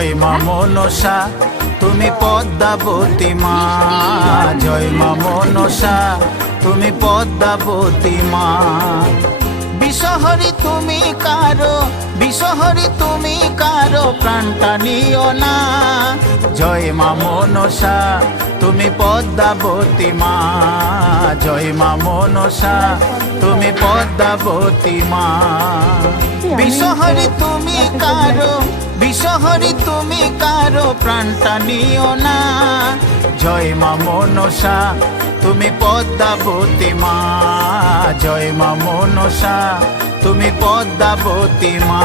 জয় মা মনসা তুমি পদ্মাবতী মা, জয় মা মনসা তুমি পদ্মাবতী মা। বিষহরি তুমি কারো, বিষহরি তুমি কারো প্রাণটা নিও না। জয় মা মনসা তুমি পদ্মাবতী মা, জয় মা মনসা তুমি পদ্মাবতী মা। বিষহরি তুমি কারো, বিষহরি তুমি কারো প্রাণটা নিও না। জয় মা মনসা তুমি পদ্মাবতী মা, জয় মা মনসা তুমি পদ্মাবতী মা।